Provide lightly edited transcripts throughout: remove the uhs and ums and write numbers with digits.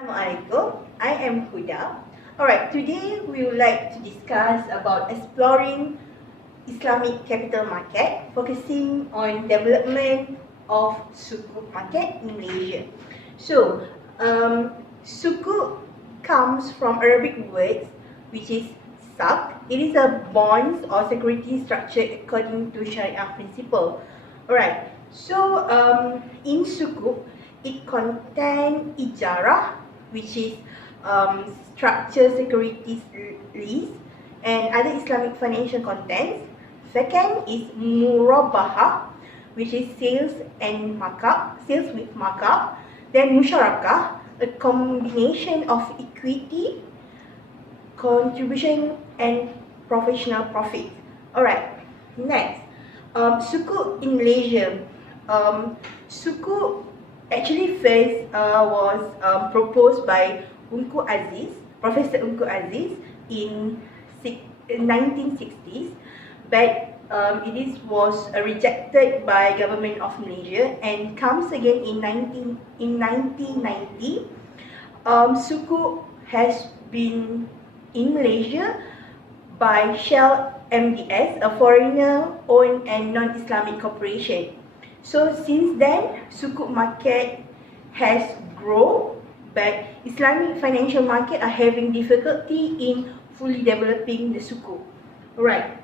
Assalamualaikum. I am Huda. Alright, today we would like to discuss about exploring Islamic capital market, focusing on development of sukuk market in Malaysia. So, sukuk comes from Arabic words which is sak. It is a bonds or security structure according to Sharia principle. Alright, so in sukuk it contains ijarah, which is structure securities lease and other Islamic financial contents. Second is murabahah, which is sales and markup, sales with markup. Then musyarakah, a combination of equity, contribution and professional profit. Alright, next, sukuk in Malaysia. Sukuk actually first was proposed by Professor Unku Aziz in 1960s, but it was rejected by government of Malaysia and comes again in 1990. Sukuk has been in Malaysia by Shell MDS, a foreigner-owned and non-Islamic corporation. So since then, sukuk market has grown, but Islamic financial market are having difficulty in fully developing the sukuk. Alright.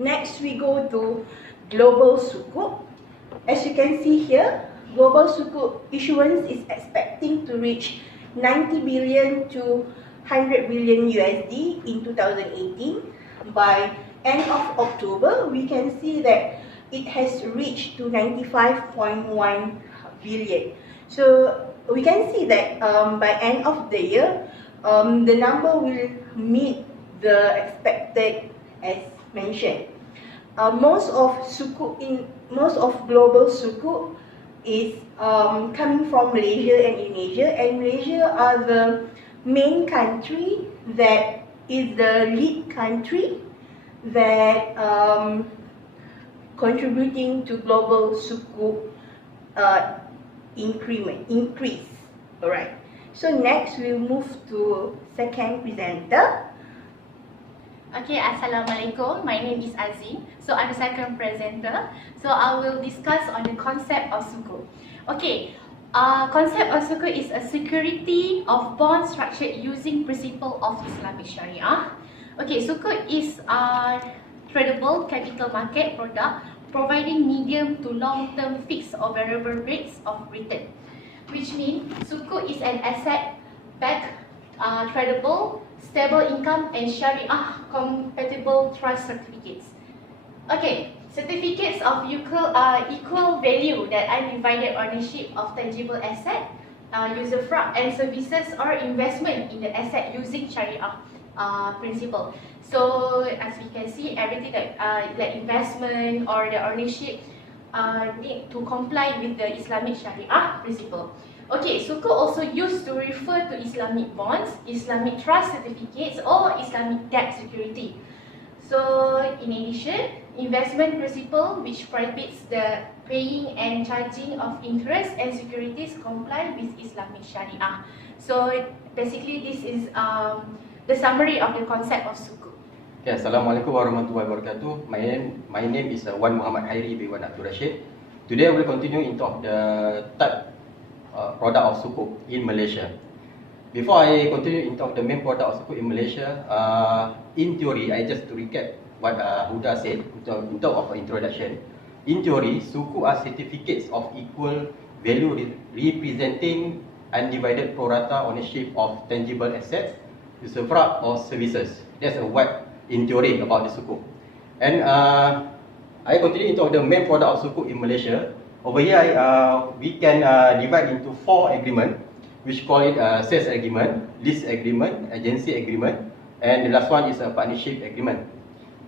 Next, we go to global sukuk. As you can see here, global sukuk issuance is expecting to reach 90 billion to 100 billion USD in 2018. By end of October, we can see that it has reached to 95.1 billion. So we can see that by end of the year, the number will meet the expected as mentioned. Most of global sukuk is coming from Malaysia and Indonesia, and Malaysia are the main country that is the lead country that contributing to global sukuk increase. Alright. So next we'll move to second presenter. Okay, Assalamualaikum. My name is Azim. So I'm the second presenter. So I will discuss on the concept of sukuk. Okay, concept of sukuk is a security of bond structured using principle of Islamic Sharia. Okay, sukuk is a tradable capital market product providing medium to long-term fixed or variable rates of return, which means sukuk is an asset-backed, tradable, stable income and Sharia compatible trust certificates. Okay, certificates of equal value that undivided ownership of tangible asset, usufruct and services or investment in the asset using Sharia principle. So as we can see, everything that like investment or the ownership need to comply with the Islamic Sharia principle. Okay, sukuk also used to refer to Islamic bonds, Islamic trust certificates or Islamic debt security. So in addition, investment principle which prohibits the paying and charging of interest and securities comply with Islamic Sharia. So basically this is the summary of the concept of sukuk. Okay, Assalamualaikum warahmatullahi wabarakatuh. My name is Wan Muhammad Hairi bin Wan Abdul Rashid. Today I will continue into the type product of sukuk in Malaysia. Before I continue into the main product of sukuk in Malaysia, in theory, I just to recap what Huda said in terms of introduction. In theory, sukuk are certificates of equal value representing undivided pro rata ownership of tangible assets, usufruct or services. That's what in theory about the sukuk. And I continue into the main product of sukuk in Malaysia. Over here, we can divide into 4 agreements, which call it sales agreement, lease agreement, agency agreement, and the last one is a partnership agreement.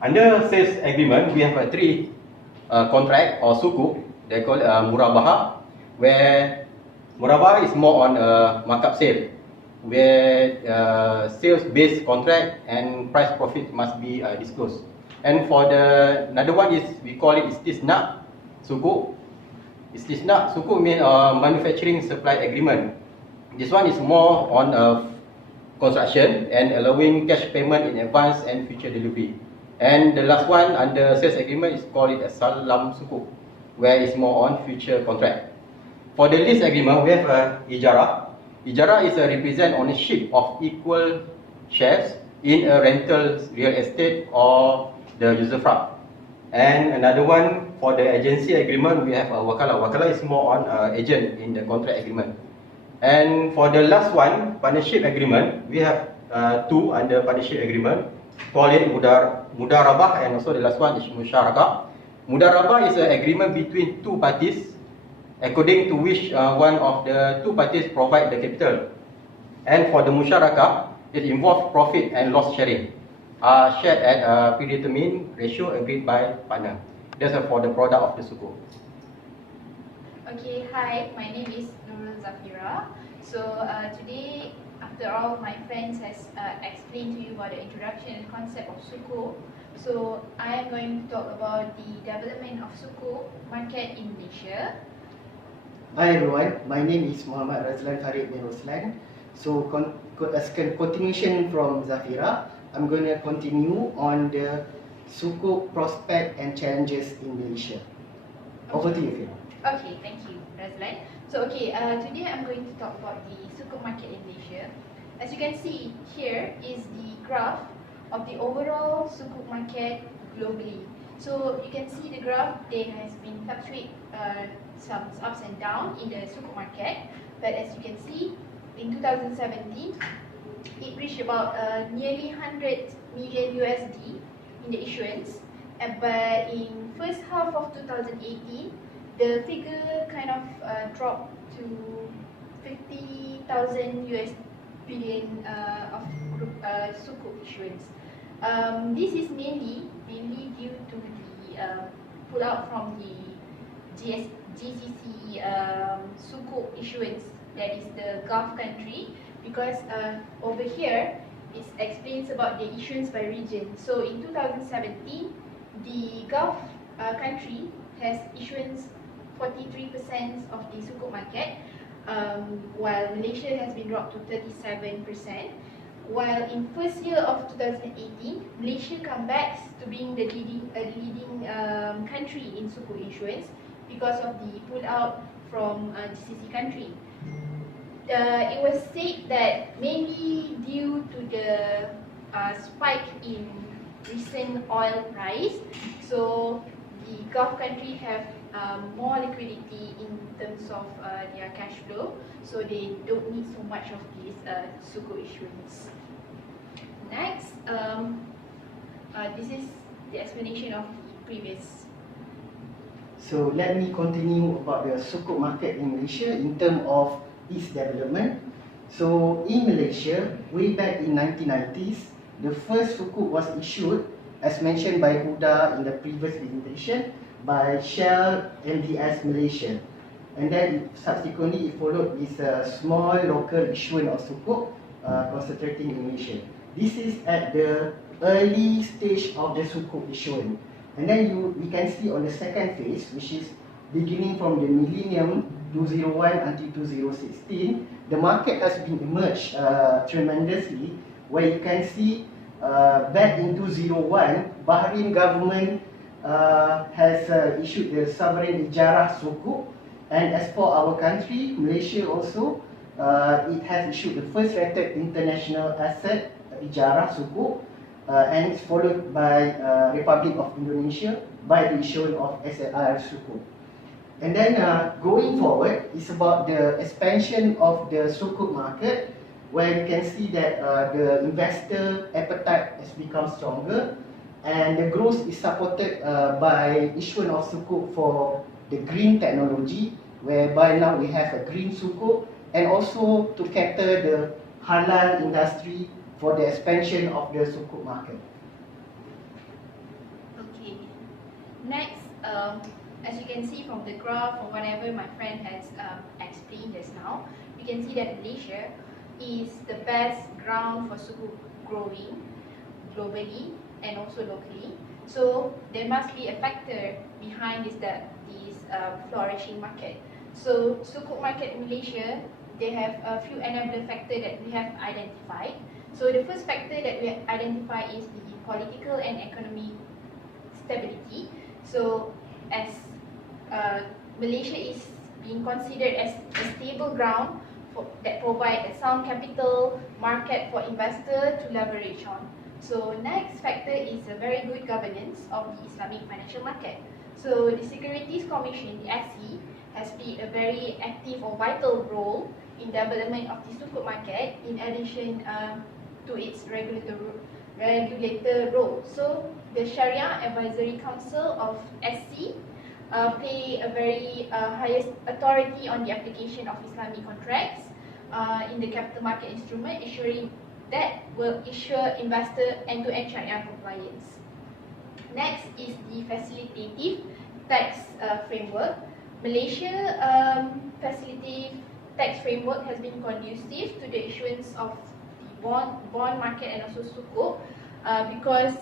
Under sales agreement, we have 3 contract or sukuk. They call it murabahah, where murabahah is more on markup sale, where sales-based contract and price profit must be disclosed. And for the another one is we call it istisna sukuk. Istisna sukuk means manufacturing supply agreement, This one is more on construction and allowing cash payment in advance and future delivery. And the last one under sales agreement is called it a salam sukuk, where it's more on future contract. For the lease agreement, we have a ijara. Ijara is a represent ownership of equal shares in a rental real estate or the usufruct. And another one for the agency agreement, we have a wakalah. Wakalah is more on agent in the contract agreement. And for the last one, partnership agreement, we have two under partnership agreement. Call it mudarabah, and also the last one is musyarakah. Mudarabah is an agreement between two parties, according to which one of the two parties provide the capital. And for the musyarakah, it involves profit and loss sharing, shared at a predetermined ratio agreed by partner. That's for the product of the sukuk. Okay, hi, my name is Nurul Zafira. So today, after all my friends has explained to you about the introduction and concept of sukuk, so I am going to talk about the development of sukuk market in Malaysia. Hi everyone, my name is Muhammad Razlan Farid bin Roslan. So as a continuation from Zafira, I'm going to continue on the sukuk prospect and challenges in Malaysia. Over to you, Fira. Okay, thank you, Razlan. So today I'm going to talk about the sukuk market in Malaysia. As you can see here is the graph of the overall sukuk market globally. So you can see the graph, there has been fluctuate some ups and downs in the sukuk market. But as you can see, in 2017, it reached about nearly 100 million USD in the issuance. But in first half of 2018, the figure kind of dropped to 50,000 US billion of sukuk issuance. This is mainly due to the pullout from the GCC sukuk issuance, that is the Gulf country, because over here it explains about the issuance by region. So in 2017, the Gulf country has issuance 43% of the sukuk market, while Malaysia has been dropped to 37%. While in first year of 2018, Malaysia comes back to being the leading country in sukuk issuance because of the pull-out from GCC country. It was said that mainly due to the spike in recent oil price, so the Gulf country have more liquidity in terms of their cash flow, so they don't need so much of this sukuk issuance. Next, this is the explanation of the previous. So let me continue about the sukuk market in Malaysia in terms of its development. So in Malaysia, way back in 1990s, the first sukuk was issued, as mentioned by Huda in the previous presentation, by Shell MDS Malaysia. And then subsequently it followed with a small local issuance of sukuk concentrating in Malaysia. This is at the early stage of the sukuk issuance. And then we can see on the second phase, which is beginning from the millennium 2001 until 2016, the market has been emerged tremendously, where you can see back in 2001, Bahrain government has issued the sovereign ijarah sukuk, and as for our country, Malaysia also, it has issued the first rated international asset ijarah sukuk, and it's followed by Republic of Indonesia by the issuance of SLR sukuk. And then going forward, it's about the expansion of the sukuk market, where you can see that the investor appetite has become stronger, and the growth is supported by issuance of sukuk for the green technology, whereby now we have a green sukuk, and also to cater the halal industry for the expansion of the sukuk market. Okay. Next, as you can see from the graph or whatever my friend has explained just now, you can see that Malaysia is the best ground for sukuk growing globally and also locally. So there must be a factor behind this flourishing market. So sukuk market in Malaysia they have a few enabler factors that we have identified. So the first factor that we identify is the political and economic stability. So as Malaysia is being considered as a stable ground that provide a sound capital market for investor to leverage on. So next factor is a very good governance of the Islamic financial market. So the Securities Commission, the SC, has played a very active or vital role in development of the sukuk market in addition to its regulator role. So the Sharia Advisory Council of SC play a very highest authority on the application of Islamic contracts in the capital market instrument, ensuring that will ensure investor end-to-end Sharia compliance. Next is the facilitative tax framework. Malaysia facilitative tax framework has been conducive to the issuance of the bond market and also sukuk because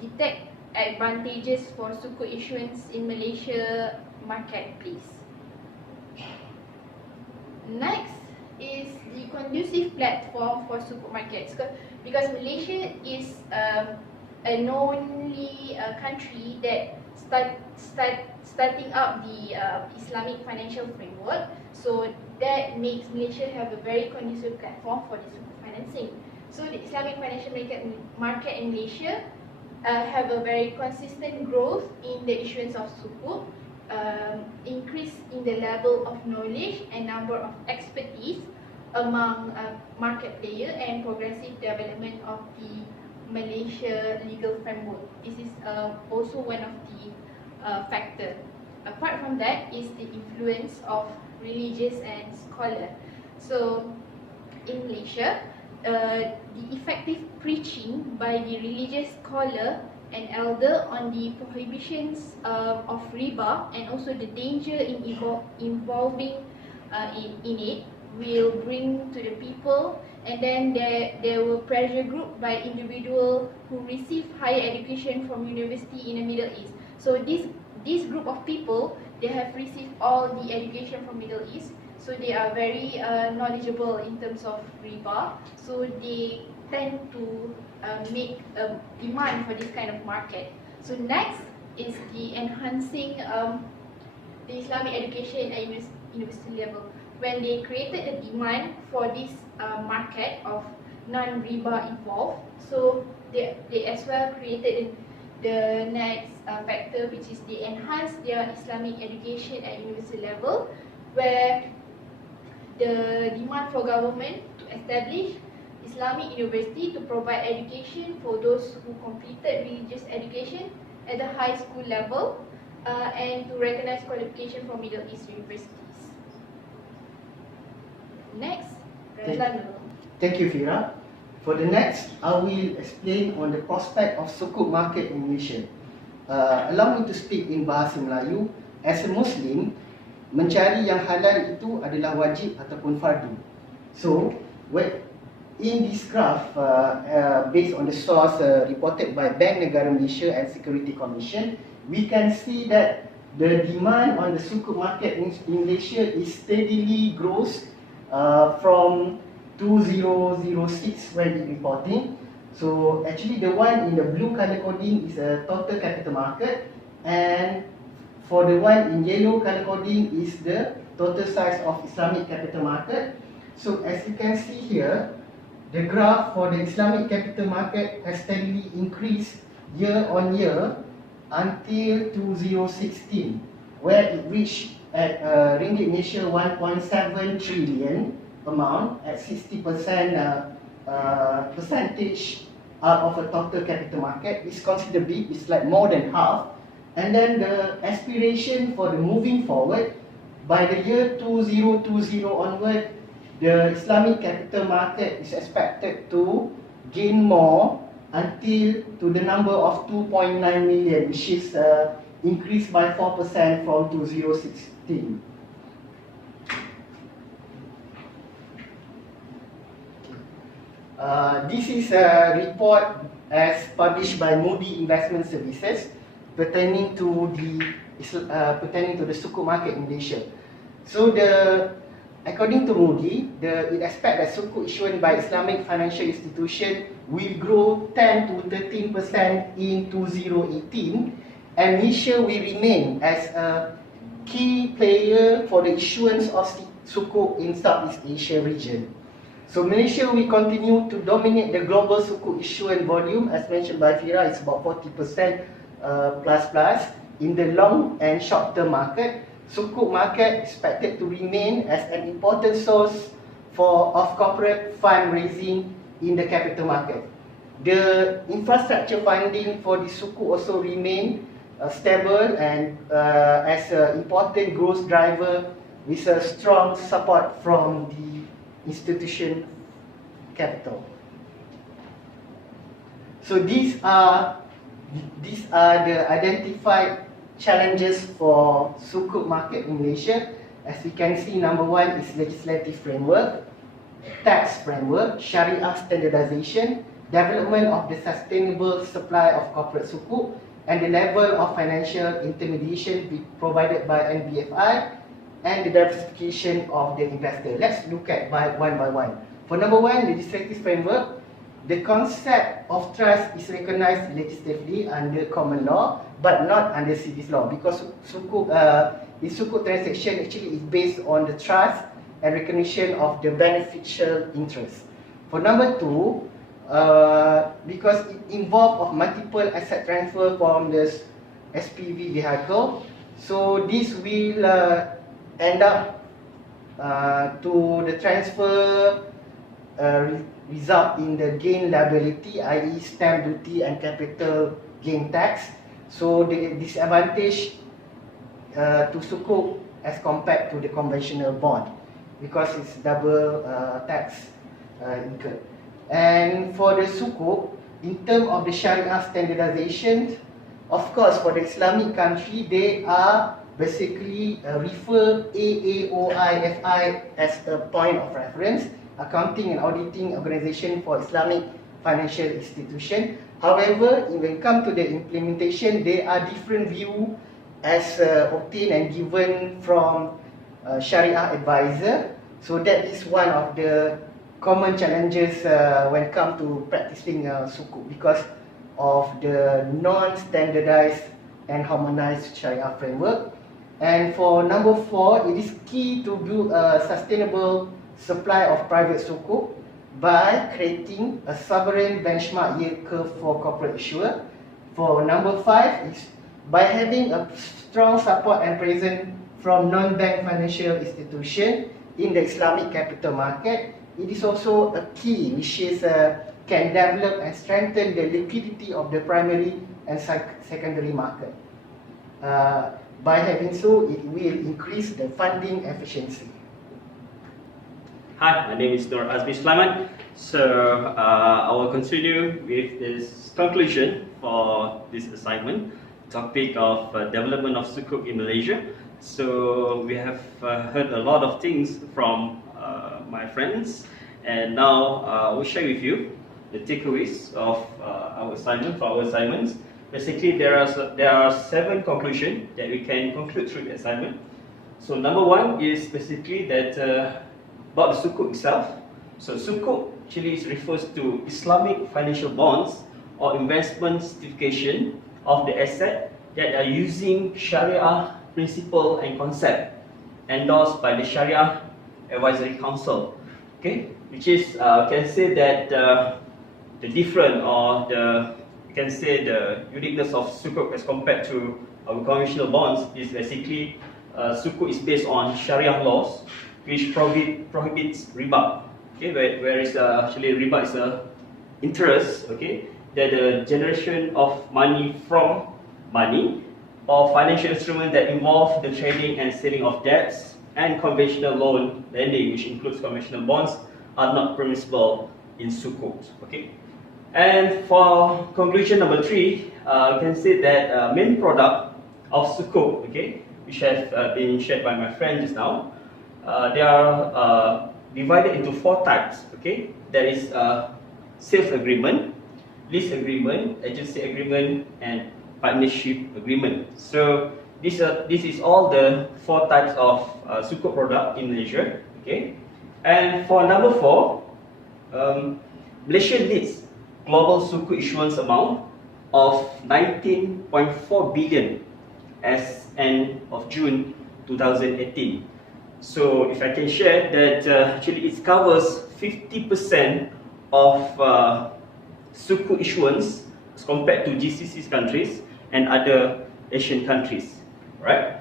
the tax advantages for sukuk issuance in Malaysia marketplace. Next is the conducive platform for sukuk markets, because Malaysia is a only country that starting up the Islamic financial framework. So that makes Malaysia have a very conducive platform for the sukuk financing. So the Islamic financial market in Malaysia have a very consistent growth in the issuance of sukuk, increase in the level of knowledge and number of expertise among market player, and progressive development of the Malaysia legal framework. This is also one of the factor. Apart from that is the influence of religious and scholar. So in Malaysia, the effective preaching by the religious scholar and elder on the prohibitions of riba and also the danger in involving in it will bring to the people, and then there were pressure group by individual who receive higher education from university in the Middle East. So this group of people, they have received all the education from Middle East, so they are very knowledgeable in terms of riba. So they tend to make a demand for this kind of market. So next is the enhancing the Islamic education at university level. When they created a demand for this market of non-riba involved, so they as well created the next factor, which is they enhance their Islamic education at university level, where the demand for government to establish Islamic university to provide education for those who completed religious education at the high school level and to recognize qualification from Middle East universities. Next, Razlan. Thank you, Fira. For the next, I will explain on the prospect of sukuk market in Malaysia. Allow me to speak in Bahasa Melayu. As a Muslim, mencari yang halal itu adalah wajib ataupun fardu. So, in this graph, based on the source reported by Bank Negara Malaysia and Security Commission, we can see that the demand on the sukuk market in Malaysia is steadily grows from 2006 when it reporting. So actually the one in the blue color coding is a total capital market, and for the one in yellow color coding is the total size of Islamic capital market. So as you can see here, the graph for the Islamic capital market has steadily increased year on year until 2016, where it reached at ringgit Malaysia 1.7 trillion amount at 60% percentage out of a total capital market. Is considered big, it's like more than half. And then the aspiration for the moving forward, by the year 2020 onward, the Islamic capital market is expected to gain more until to the number of 2.9 million, which is increased by 4% from 2016. This is a report as published by Moody Investment Services pertaining to the sukuk market in Malaysia. So the According to Moody, it expects that sukuk issuance by Islamic financial institution will grow 10 to 13% in 2018, and Malaysia will remain as a key player for the issuance of sukuk in Southeast Asia region. So Malaysia will continue to dominate the global sukuk issuance volume, as mentioned by Fira, it's about 40% plus. In the long and short term market, sukuk market expected to remain as an important source of corporate fundraising in the capital market. The infrastructure funding for the sukuk also remain stable and as an important growth driver with a strong support from the institution capital. So these are the identified challenges for sukuk market in Malaysia. As we can see, number one is legislative framework, tax framework, Sharia standardization, development of the sustainable supply of corporate sukuk, and the level of financial intermediation provided by NBFI, and the diversification of the investor. Let's look at one by one. For number one, legislative framework, the concept of trust is recognized legislatively under common law, but not under civil law, because the sukuk transaction actually is based on the trust and recognition of the beneficial interest. For number two, because it involves multiple asset transfer from the SPV vehicle, so this will end up to the transfer result in the gain liability, i.e. stamp duty and capital gain tax. So the disadvantage to sukuk as compared to the conventional bond, because it's double tax incurred. And for the sukuk, in terms of the Sharia standardization, of course for the Islamic country, they are basically refer AAOIFI as a point of reference, accounting and auditing organization for Islamic financial institution. However, when it comes to the implementation, there are different views as obtained and given from Sharia advisor. So that is one of the common challenges when it comes to practicing sukuk, because of the non-standardized and harmonized Sharia framework. And for number four, it is key to build a sustainable supply of private sukuk by creating a sovereign benchmark yield curve for corporate issuer. For number five is by having a strong support and presence from non-bank financial institution in the Islamic capital market. It is also a key which is can develop and strengthen the liquidity of the primary and secondary market. By having so, it will increase the funding efficiency. Hi, my name is Nur Azmi Sulaiman. So I will continue with this conclusion for this assignment, topic of development of sukuk in Malaysia. So we have heard a lot of things from my friends, and now I will share with you the takeaways of our assignment. For our assignments, basically there are 7 conclusions that we can conclude through the assignment. So number one is basically that about the sukuk itself. So sukuk actually refers to Islamic financial bonds or investment certification of the asset that are using Sharia principle and concept endorsed by the Sharia Advisory Council. Okay, which is can say that the different or the you can say the uniqueness of sukuk as compared to our conventional bonds is basically sukuk is based on Sharia laws, which prohibits riba. Okay, whereas actually riba is a interest. Okay, that the generation of money from money or financial instrument that involve the trading and selling of debts, and conventional loan lending, which includes conventional bonds, are not permissible in sukuk. Okay, and for conclusion number 3, I can say that main product of sukuk, okay, which have been shared by my friend just now, they are divided into 4 types. Okay, there is sales agreement, lease agreement, agency agreement, and partnership agreement. So this is all the 4 types of sukuk product in Malaysia. Okay, and for number 4, Malaysia leads global suku issuance amount of 19.4 billion as end of June 2018. So if I can share that actually it covers 50% of suku issuance as compared to GCC countries and other Asian countries, right?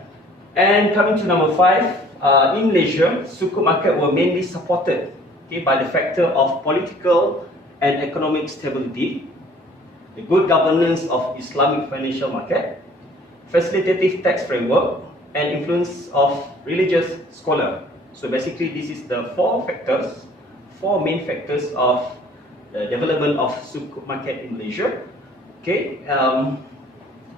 And coming to number 5, in Malaysia, suku market were mainly supported, okay, by the factor of political and economic stability, the good governance of Islamic financial market, facilitative tax framework, and influence of religious scholar. So basically, this is the 4 main factors of the development of sukuk market in Malaysia. Okay,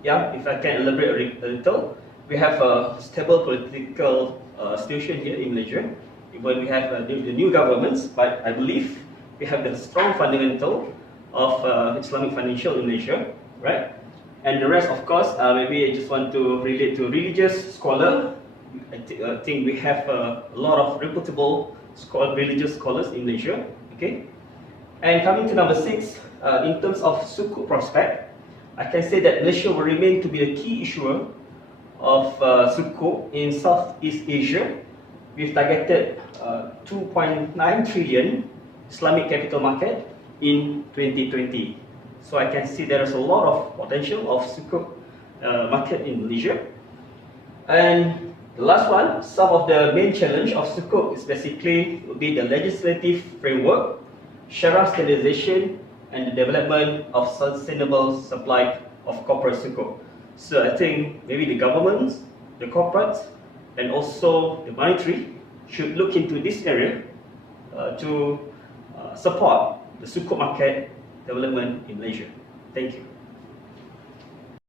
yeah, if I can elaborate a little, we have a stable political situation here in Malaysia. Even we have the new governments, but I believe we have the strong fundamental of Islamic financial in Malaysia, right? And the rest, of course, maybe I just want to relate to religious scholar. I think we have a lot of reputable religious scholars in Malaysia. Okay, and coming to number 6, in terms of sukuk prospect, I can say that Malaysia will remain to be a key issuer of sukuk in Southeast Asia, with targeted 2.9 trillion Islamic capital market in 2020. So I can see there is a lot of potential of sukuk market in Malaysia. And the last one, some of the main challenge of sukuk is basically will be the legislative framework, Sharia standardization, and the development of sustainable supply of corporate sukuk. So I think maybe the governments, the corporates, and also the monetary should look into this area to support the sukuk market development in Malaysia. Thank you.